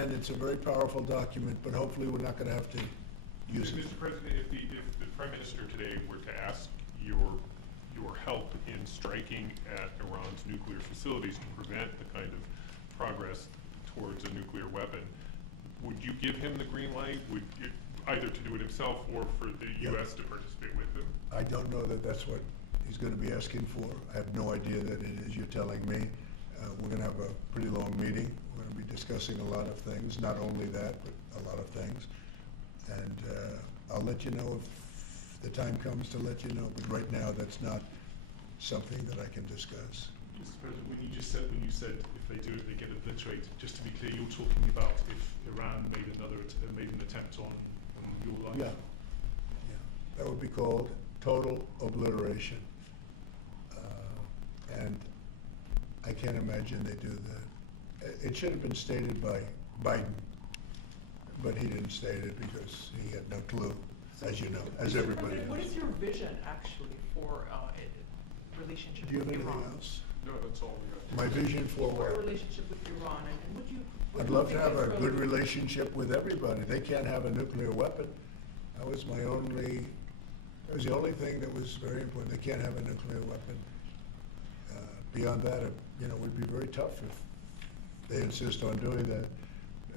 and it's a very powerful document, but hopefully we're not going to have to use it. Mr. President, if the Prime Minister today were to ask your help in striking at Iran's nuclear facilities to prevent the kind of progress towards a nuclear weapon, would you give him the green light? Would you, either to do it himself or for the U.S. to participate with him? I don't know that that's what he's going to be asking for. I have no idea that it is. You're telling me. We're going to have a pretty long meeting. We're going to be discussing a lot of things, not only that, but a lot of things. And I'll let you know if the time comes to let you know. But right now, that's not something that I can discuss. Mr. President, when you said if they do it, they get obliterated. Just to be clear, you're talking about if Iran made an attempt on your life. Yeah, that would be called total obliteration. And I can't imagine they do that. It should have been stated by Biden, but he didn't state it because he had no clue, as you know, as everybody knows. What is your vision actually for relationship Do you have with anything Iran? else? No, that's all we have. My vision for For a what? relationship with Iran, and would you? I'd love to have a good relationship with everybody. They can't have a nuclear weapon. That was the only thing that was very important. They can't have a nuclear weapon. Beyond that, it would be very tough if they insist on doing that.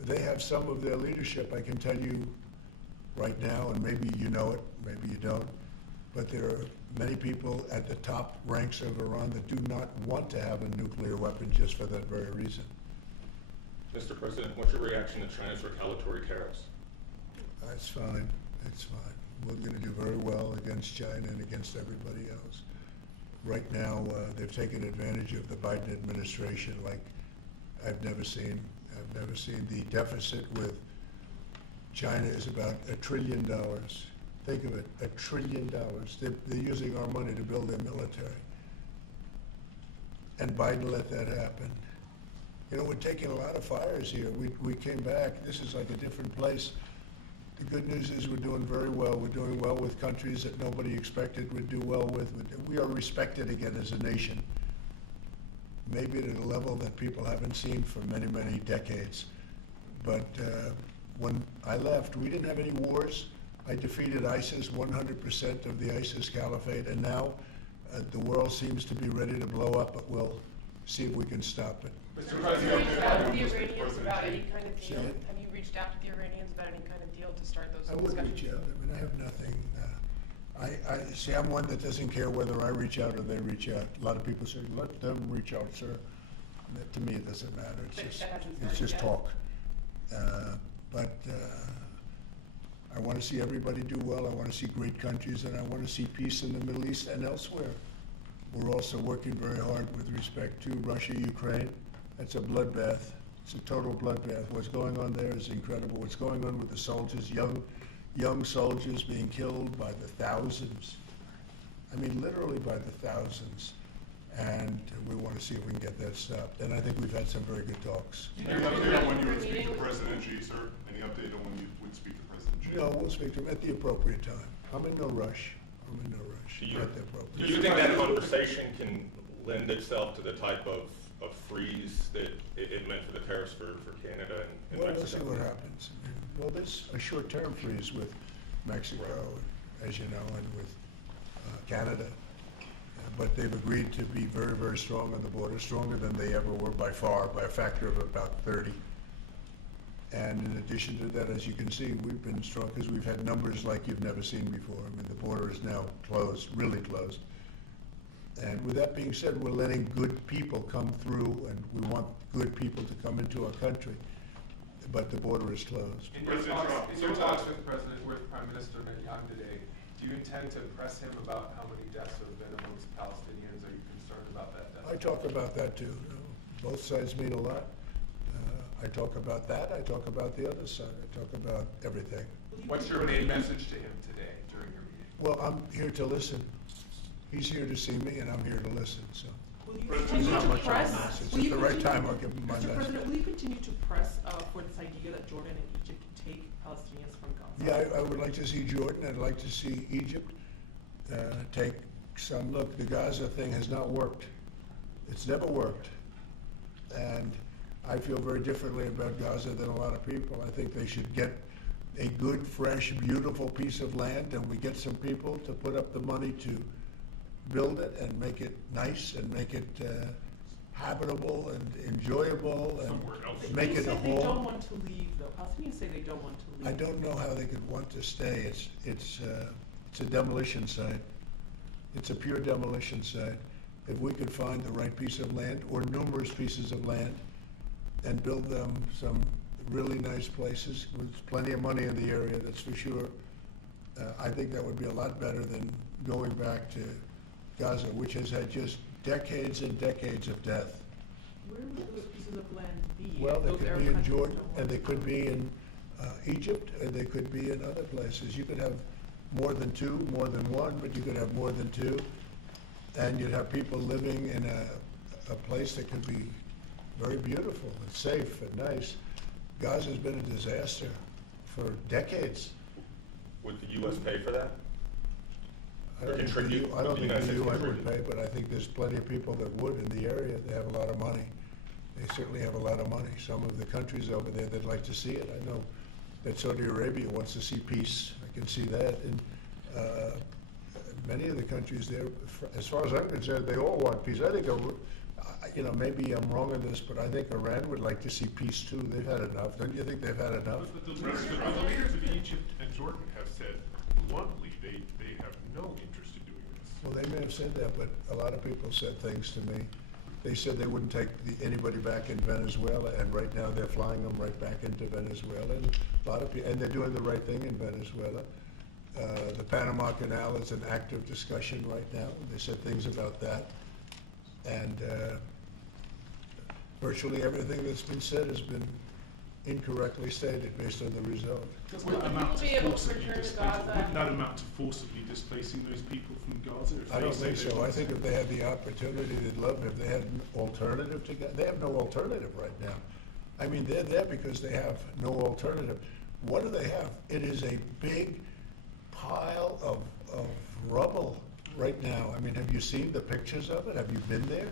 They have some of their leadership, I can tell you right now, and maybe you know it, maybe you don't, but there are many people at the top ranks of Iran that do not want to have a nuclear weapon just for that very reason. Mr. President, what's your reaction to China's retaliatory tariffs? That's fine, it's fine. We're going to do very well against China and against everybody else. Right now, they've taken advantage of the Biden administration like I've never seen. I've never seen. The deficit with China is about $1 trillion. Think of it, $1 trillion. They're using our money to build their military. And Biden let that happen. We're taking a lot of fires here. We came back. This is like a different place. The good news is we're doing very well. We're doing well with countries that nobody expected we'd do well with. We are respected again as a nation, maybe at a level that people haven't seen for many, many decades. But when I left, we didn't have any wars. I defeated ISIS, 100% of the ISIS caliphate, and now the world seems to be ready to blow up, but we'll see if we can stop it. Mr. President, have you reached out to the Iranians about any kind of deal? Have you reached out to the Iranians about any kind of deal to start those discussions? I would reach out. I have nothing. I see. I'm one that doesn't care whether I reach out or they reach out. A lot of people say, "Let them reach out, sir." To me, it doesn't matter. It's just talk. But I want to see everybody do well. I want to see great countries, and I want to see peace in the Middle East and elsewhere. We're also working very hard with respect to Russia, Ukraine. That's a bloodbath. It's a total bloodbath. What's going on there is incredible. What's going on with the soldiers, young soldiers being killed by the thousands. I mean, literally by the thousands. And we want to see if we can get that stopped. And I think we've had some very good talks. Any update on when you would speak to President Xi, sir? Any update on when you would speak to President Xi? No, we'll speak to him at the appropriate time. I'm in no rush. Do you At the appropriate Do you think that conversation can lend itself to the type of freeze that it meant for the tariffs for Canada and Well, Mexico? we'll see what happens. Well, there's a short-term freeze with Mexico, as you know, and with Canada. But they've agreed to be very, very strong on the border, stronger than they ever were by far, by a factor of about 30. And in addition to that, as you can see, we've been strong because we've had numbers like you've never seen before. I mean, the border is now closed, really closed. And with that being said, we're letting good people come through, and we want good people to come into our country. But the border is closed. In your talks with Prime Minister Netanyahu today, do you intend to press him about how many deaths have been amongst Palestinians? Are you concerned about that death? I talk about that too. Both sides mean a lot. I talk about that. I talk about the other side. I talk about everything. What's your main message to him today during your meeting? Well, I'm here to listen. He's here to see me, and I'm here to listen. So, Will you there's continue not to much of a press? message. Will At you the right continue- time, I'll give him my Mr. message. President, will you continue to press for this idea that Jordan and Egypt can take Palestinians from Gaza? Yeah, I would like to see Jordan. I'd like to see Egypt take some. Look, the Gaza thing has not worked. It's never worked. And I feel very differently about Gaza than a lot of people. I think they should get a good, fresh, beautiful piece of land, and we get some people to put up the money to build it and make it nice and make it habitable and enjoyable and Somewhere else. make it a They say they home. don't want to leave, though. Palestinians say they don't want to leave. I don't know how they could want to stay. It's a demolition site. It's a pure demolition site. If we could find the right piece of land or numerous pieces of land and build them some really nice places with plenty of money in the area, that's for sure, I think that would be a lot better than going back to Gaza, which has had just decades and decades of death. Where would those pieces of land be? Well, they Those could Arab be in countries Jordan, don't want and they them. could be in Egypt, and they could be in other places. You could have more than two, more than one, but you could have more than two. And you'd have people living in a place that could be very beautiful and safe and nice. Gaza's been a disaster for decades. Would the U.S. pay for that? I Or don't think the contribute? I don't Would the think the United States UN would contribute? pay, but I think there's plenty of people that would in the area. They have a lot of money. They certainly have a lot of money. Some of the countries over there, they'd like to see it. I know that Saudi Arabia wants to see peace. I can see that. And many of the countries there, as far as I'm concerned, they all want peace. I think, maybe I'm wrong on this, but I think Iran would like to see peace too. They've had enough. Don't you think they've had enough? But the leaders of Egypt and Jordan have said bluntly they have no interest in doing this. Well, they may have said that, but a lot of people said things to me. They said they wouldn't take anybody back in Venezuela, and right now they're flying them right back into Venezuela. And a lot of people, and they're doing the right thing in Venezuela. The Panama Canal is an active discussion right now. They said things about that, and virtually everything that's been said has been incorrectly stated based on the result. Does Would that the amount people be to able to forcibly return to displacing? Gaza? Wouldn't that amount to forcibly displacing those people from Gaza? If I they don't say think they so. I want think to? if they had the opportunity, they'd love it. If they had an alternative to they have no alternative right now. I mean, they're there because they have no alternative. What do they have? It is a big pile of rubble right now. I mean, have you seen the pictures of it? Have you been there?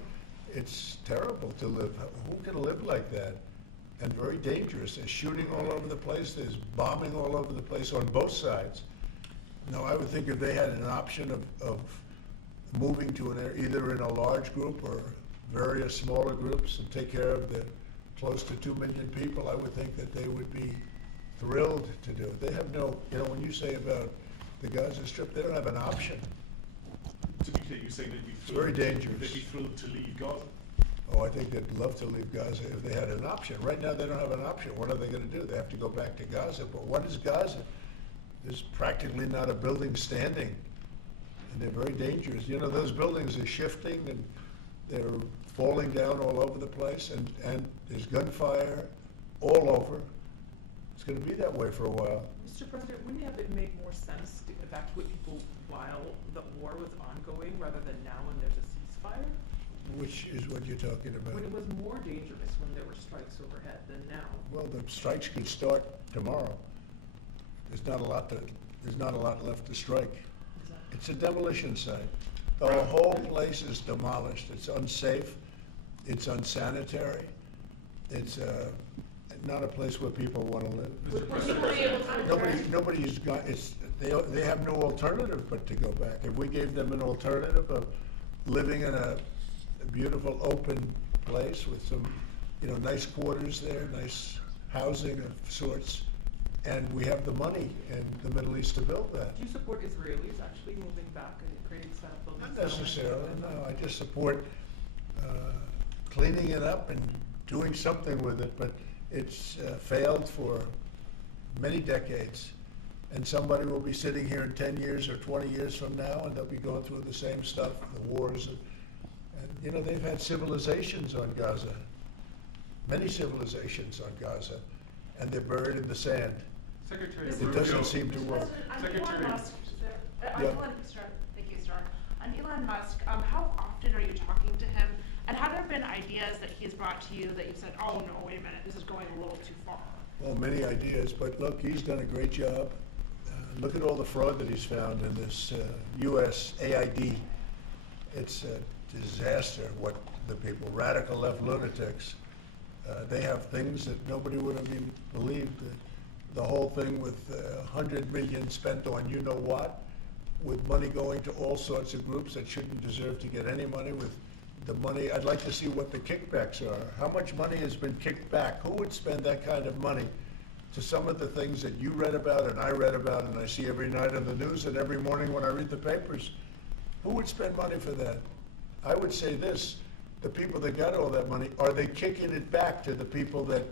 It's terrible to live. Who can live like that? And very dangerous. There's shooting all over the place. There's bombing all over the place on both sides. Now, I would think if they had an option of moving to an area, either in a large group or various smaller groups, and take care of the close to 2 million people, I would think that they would be thrilled to do it. They have no, when you say about the Gaza Strip, they don't have an option. To be clear, you say they'd be It's very dangerous. They'd be thrilled to leave Gaza. Oh, I think they'd love to leave Gaza if they had an option. Right now, they don't have an option. What are they going to do? They have to go back to Gaza. But what is Gaza? There's practically not a building standing, and they're very dangerous. Those buildings are shifting, and they're falling down all over the place, and there's gunfire all over. It's going to be that way for a while. Mr. President, wouldn't it have made more sense to evacuate people while the war was ongoing rather than now when there's a ceasefire? Which is what you're talking about. When it was more dangerous when there were strikes overhead than now. Well, the strikes could start tomorrow. There's not a lot left to strike. Exactly. It's a demolition site. The whole place is demolished. It's unsafe. It's unsanitary. It's not a place where people want to live. Would people be able to return? Nobody's got. They have no alternative but to go back. If we gave them an alternative of living in a beautiful open place with some, nice quarters there, nice housing of sorts, and we have the money in the Middle East to build that. Do you support Israelis actually moving back and creating buildings? Not necessarily, no. I just support cleaning it up and doing something with it, but it's failed for many decades. And somebody will be sitting here in 10 years or 20 years from now, and they'll be going through the same stuff, the wars. And they've had civilizations on Gaza, many civilizations on Gaza, and they're buried in the sand. Secretary It Rubio. doesn't seem to work. Secretary- On Elon Musk, Yeah. thank you, Star. On Elon Musk, how often are you talking to him? And have there been ideas that he's brought to you that you've said, oh, no, wait a minute, this is going a little too far? Well, many ideas, but look, he's done a great job. Look at all the fraud that he's found in this U.S. AID. It's a disaster what the people, radical left lunatics, They have things that nobody would have even believed. The whole thing with 100 million spent on you know what, with money going to all sorts of groups that shouldn't deserve to get any money, with the money, I'd like to see what the kickbacks are. How much money has been kicked back? Who would spend that kind of money to some of the things that you read about and I read about and I see every night on the news and every morning when I read the papers? Who would spend money for that? I would say this, the people that got all that money, are they kicking it back to the people that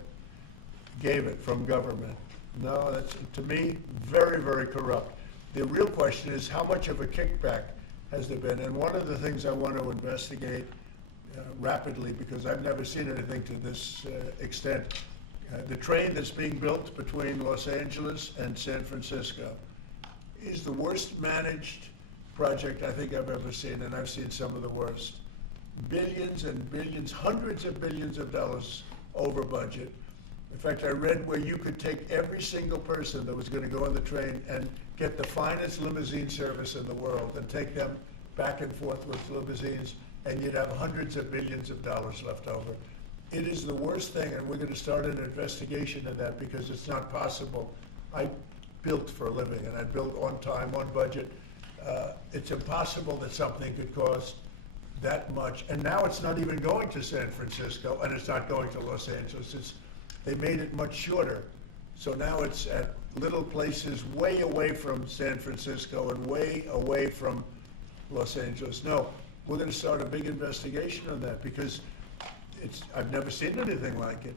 gave it from government? No, that's, to me, very, very corrupt. The real question is, how much of a kickback has there been? And one of the things I want to investigate rapidly, because I've never seen anything to this extent, the train that's being built between Los Angeles and San Francisco is the worst managed project I think I've ever seen, and I've seen some of the worst. Billions and billions, hundreds of billions of dollars over budget. In fact, I read where you could take every single person that was going to go on the train and get the finest limousine service in the world and take them back and forth with limousines, and you'd have hundreds of billions of dollars left over. It is the worst thing, and we're going to start an investigation of that because it's not possible. I built for a living, and I built on time, on budget. It's impossible that something could cost that much. And now it's not even going to San Francisco, and it's not going to Los Angeles. They made it much shorter. So now it's at little places way away from San Francisco and way away from Los Angeles. No, we're going to start a big investigation on that because I've never seen anything like it.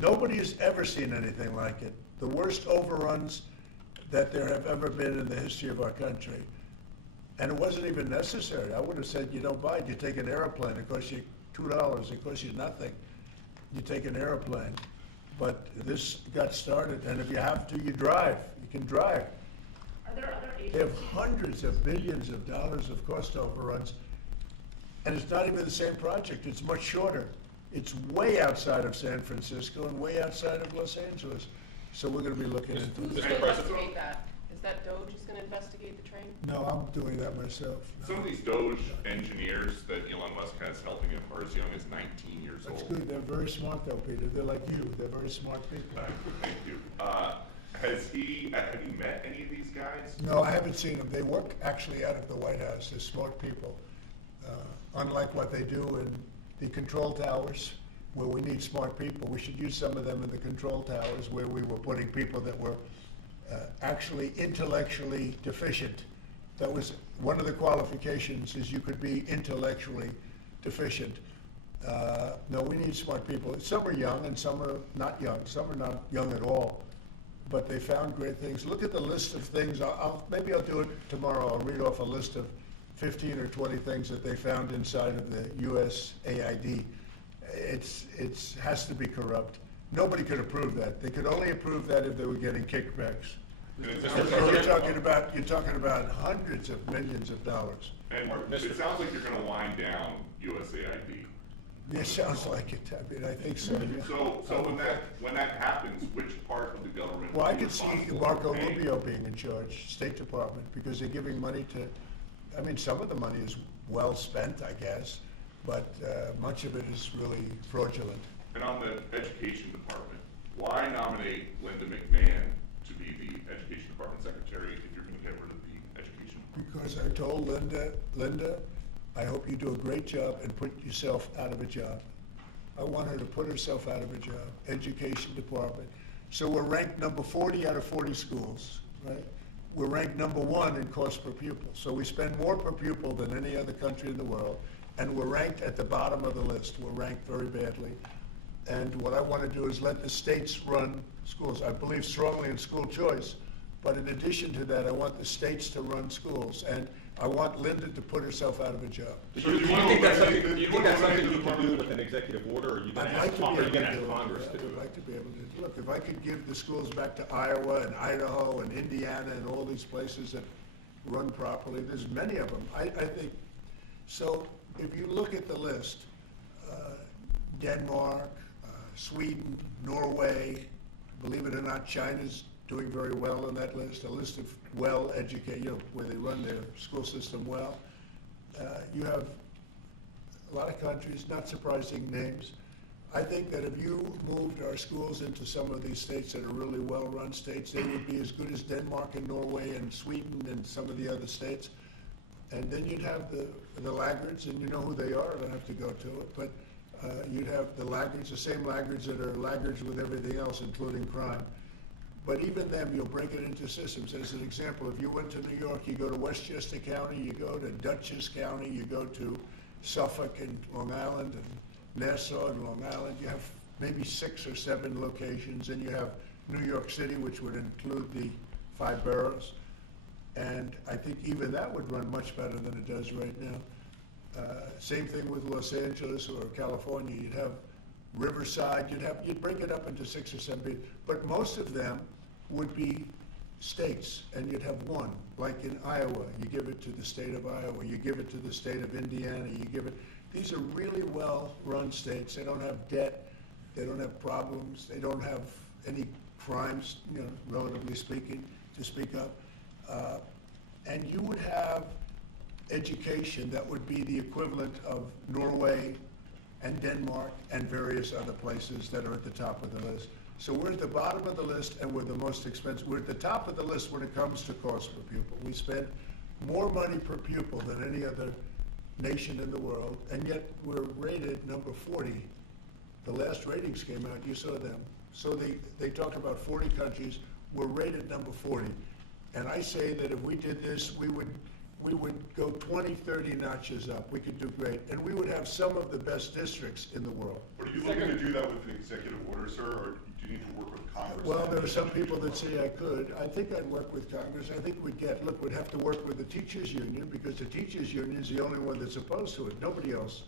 Nobody has ever seen anything like it. The worst overruns that there have ever been in the history of our country. And it wasn't even necessary. I would have said, you don't buy it. You take an airplane. It costs you $2. It costs you nothing. You take an airplane. But this got started, and if you have to, you drive. You can drive. Are there other They have agencies? hundreds of billions of dollars of cost overruns, and it's not even the same project. It's much shorter. It's way outside of San Francisco and way outside of Los Angeles. So we're going to be looking into Who's this. going to investigate that? Is that DOJ who's going to investigate the train? No, I'm doing that myself. Some of these Doge engineers that Elon Musk has helping him are as young as 19 years That's old. good. They're very smart, though, Peter. They're like you. They're very smart people. Thank you. Have you met any of these guys? No, I haven't seen them. They work actually out of the White House. They're smart people. Unlike what they do in the control towers, where we need smart people, we should use some of them in the control towers where we were putting people that were actually intellectually deficient. That was one of the qualifications, is you could be intellectually deficient. No, we need smart people. Some are young and some are not young. Some are not young at all. But they found great things. Look at the list of things. Maybe I'll do it tomorrow. I'll read off a list of 15 or 20 things that they found inside of the USAID. It has to be corrupt. Nobody could approve that. They could only approve that if they were getting kickbacks. You're talking about hundreds of millions of dollars. And it sounds like you're going to wind down USAID. It sounds like it. I mean, I think so. Yeah. So when that happens, which part of the government? Well, I will be could see responsible Marco for paying? Rubio being in charge, State Department, because they're giving money to, I mean, some of the money is well spent, I guess, but much of it is really fraudulent. And on the education department, why nominate Linda McMahon to be the education department secretary if you're going to get rid of the education department? Because I told Linda, I hope you do a great job and put yourself out of a job. I want her to put herself out of a job, education department. So we're ranked number 40 out of 40 schools, right? We're ranked number 1 in cost per pupil. So we spend more per pupil than any other country in the world, and we're ranked at the bottom of the list. We're ranked very badly. And what I want to do is let the states run schools. I believe strongly in school choice, but in addition to that, I want the states to run schools, and I want Linda to put herself out of a job. Do you think that's something you can do with an executive order, or are you going to I'd like to be able to ask do it. Congress to I do would it? like to be able to, look, if I could give the schools back to Iowa and Idaho and Indiana and all these places that run properly, there's many of them. I think, so if you look at the list, Denmark, Sweden, Norway, believe it or not, China's doing very well on that list, a list of well-educated, where they run their school system well. You have a lot of countries, not surprising names. I think that if you moved our schools into some of these states that are really well-run states, they would be as good as Denmark and Norway and Sweden and some of the other states. And then you'd have the laggards, and you know who they are, I don't have to go to it, but you'd have the laggards, the same laggards that are laggards with everything else, including crime. But even them, you'll break it into systems. As an example, if you went to New York, you go to Westchester County, you go to Dutchess County, you go to Suffolk and Long Island and Nassau and Long Island, you have maybe 6 or 7 locations, and you have New York City, which would include the 5 boroughs. And I think even that would run much better than it does right now. Same thing with Los Angeles or California. You'd have Riverside, you'd break it up into 6 or 7, but most of them would be states, and you'd have one. Like in Iowa, you give it to the state of Iowa, you give it to the state of Indiana, you give it. These are really well-run states. They don't have debt, they don't have problems, they don't have any crimes, you know, relatively speaking, to speak of. And you would have education that would be the equivalent of Norway and Denmark and various other places that are at the top of the list. So we're at the bottom of the list, and we're the most expensive. We're at the top of the list when it comes to cost per pupil. We spend more money per pupil than any other nation in the world, and yet we're rated number 40. The last ratings came out, you saw them. So they talk about 40 countries. We're rated number 40. And I say that if we did this, we would go 20, 30 notches up. We could do great. And we would have some of the best districts in the world. But are you looking to do that with an executive order, sir, or do you need to work with Congress? Well, there are some people that say I could. I think I'd work with Congress. I think we'd have to work with the teachers union, because the teachers union is the only one that's opposed to it. Nobody else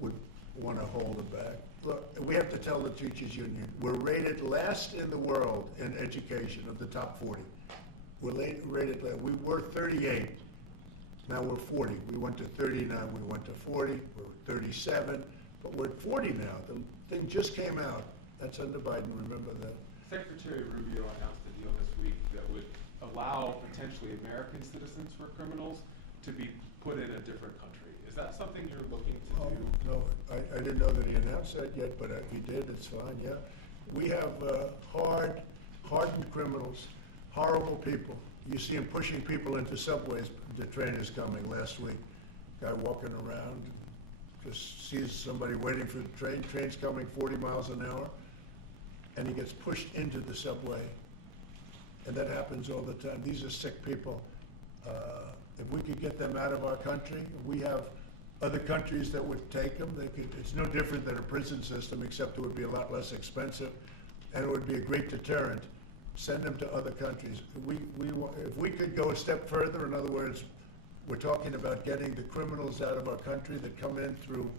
would want to hold it back. Look, we have to tell the teachers union, we're rated last in the world in education of the top 40. We're rated last. We were 38. Now we're 40. We went to 39. We went to 40. We're 37. But we're at 40 now. The thing just came out. That's under Biden. Remember that. Secretary Rubio announced a deal this week that would allow potentially American citizens for criminals to be put in a different country. Is that something you're looking to do? No, I didn't know that he announced that yet, but if he did, it's fine, yeah. We have hardened criminals, horrible people. You see them pushing people into subways. The train is coming last week. Guy walking around, just sees somebody waiting for the train. Train's coming 40 miles an hour, and he gets pushed into the subway. And that happens all the time. These are sick people. If we could get them out of our country, we have other countries that would take them. It's no different than a prison system, except it would be a lot less expensive, and it would be a great deterrent. Send them to other countries. If we could go a step further, in other words, we're talking about getting the criminals out of our country that come in through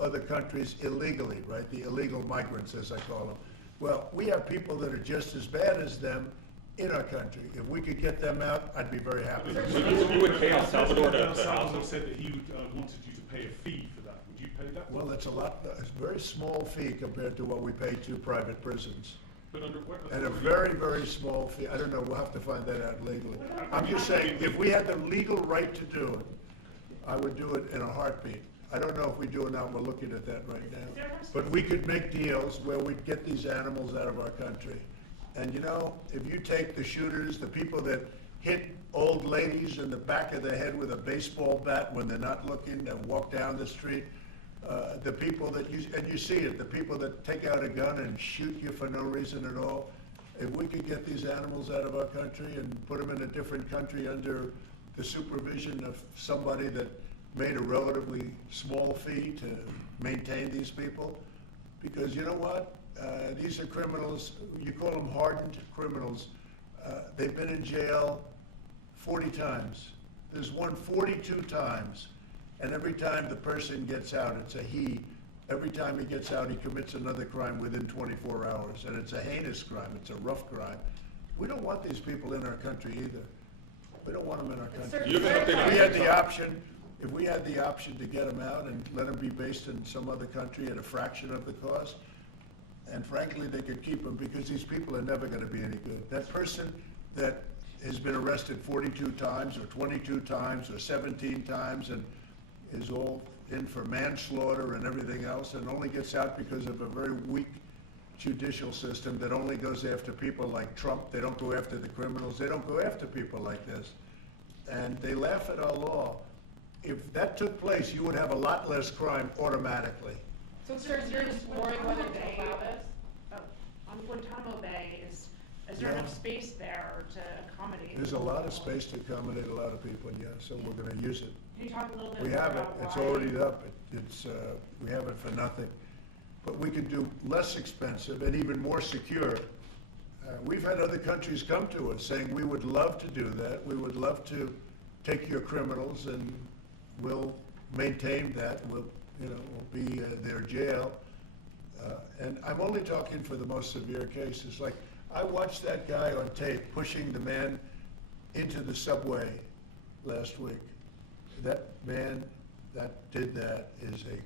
other countries illegally, right? The illegal migrants, as I call them. Well, we have people that are just as bad as them in our country. If we could get them out, I'd be very happy. You would pay El Salvador to El house Salvador them? said that he wanted you to pay a fee for that. Would you pay that? Well, it's a very small fee compared to what we pay to private prisons. But under what And a authority? very, very small fee. I don't know, we'll have to find that out legally. I'm just saying, if we had the legal right to do it, I would do it in a heartbeat. I don't know if we do it now, we're looking at that right now. But we could make deals where we'd get these animals out of our country. And you know, if you take the shooters, the people that hit old ladies in the back of the head with a baseball bat when they're not looking and walk down the street, the people that you see it, the people that take out a gun and shoot you for no reason at all. If we could get these animals out of our country and put them in a different country under the supervision of somebody that made a relatively small fee to maintain these people, because you know what? These are criminals, you call them hardened criminals. They've been in jail 40 times. There's one 42 times. And every time the person gets out, it's a he. Every time he gets out, he commits another crime within 24 hours. And it's a heinous crime. It's a rough crime. We don't want these people in our country either. We don't want them in our country. You have an update on If we had Kiev? the option to get them out and let them be based in some other country at a fraction of the cost, and frankly, they could keep them, because these people are never going to be any good. That person that has been arrested 42 times or 22 times or 17 times and is all in for manslaughter and everything else, and only gets out because of a very weak judicial system that only goes after people like Trump. They don't go after the criminals. They don't go after people like this. And they laugh at our law. If that took place, you would have a lot less crime automatically. So, sir, you're exploring whether to allow this? On Guantanamo Bay, is there enough space there to accommodate? There's a lot of space to accommodate a lot of people, yeah, so we're gonna use it. Can you talk a little bit We more have it, about it's why? already up, we have it for nothing. But we can do less expensive and even more secure. We've had other countries come to us saying, we would love to do that, we would love to take your criminals and we'll maintain that, we'll be their jail. And I'm only talking for the most severe cases. Like, I watched that guy on tape pushing the man into the subway last week. That man that did that is a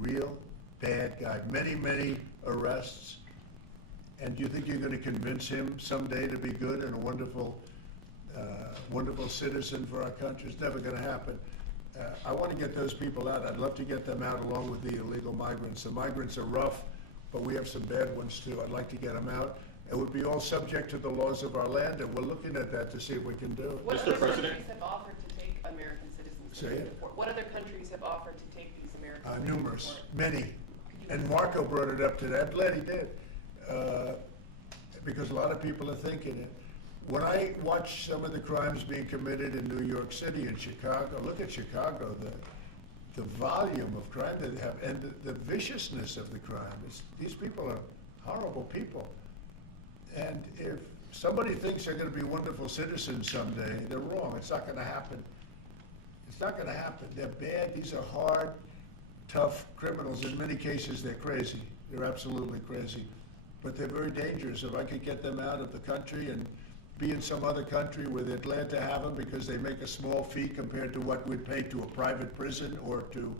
real bad guy. Many, many arrests. And do you think you're going to convince him someday to be good and a wonderful, wonderful citizen for our country? It's never going to happen. I want to get those people out. I'd love to get them out along with the illegal migrants. The migrants are rough, but we have some bad ones too. I'd like to get them out. It would be all subject to the laws of our land, and we're looking at that to see if we can do it. What Mr. other President? countries have offered to take American citizens? Say it. What other countries have offered to take these American citizens? Numerous, many. And Marco brought it up today. I'm glad he did, because a lot of people are thinking it. When I watch some of the crimes being committed in New York City and Chicago, look at Chicago, the volume of crime that they have, and the viciousness of the crime. These people are horrible people. And if somebody thinks they're going to be wonderful citizens someday, they're wrong. It's not going to happen. It's not going to happen. They're bad. These are hard, tough criminals. In many cases, they're crazy. They're absolutely crazy. But they're very dangerous. If I could get them out of the country and be in some other country where they're glad to have them because they make a small fee compared to what we'd pay to a private prison, or to,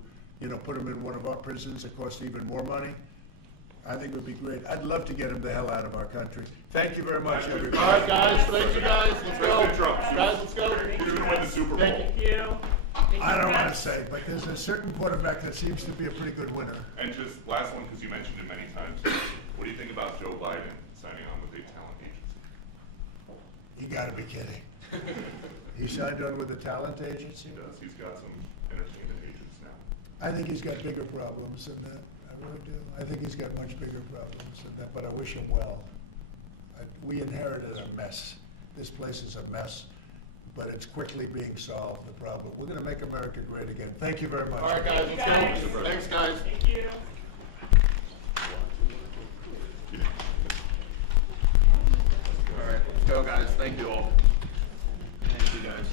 put them in one of our prisons that costs even more money, I think it would be great. I'd love to get them the hell out of our country. Thank you very much, everybody. All right, guys. Thank you, guys. Let's go. President Trump, Guys, let's go. who's going to win the Super Bowl? Thank you. I don't want to say, but there's a certain quarterback that seems to be a pretty good winner. And just last one, because you mentioned it many times. What do you think about Joe Biden signing on with a talent agency? You got to be kidding. He signed on with the talent agency? He does. He's got some entertainment agents now. I think he's got bigger problems than that. I really do. I think he's got much bigger problems than that, but I wish him well. We inherited a mess. This place is a mess, but it's quickly being solved, the problem. We're going to make America great again. Thank you very much. All right, guys. Let's go. Thanks, guys. Thank you. All right, let's go, guys. Thank you all. Thank you, guys.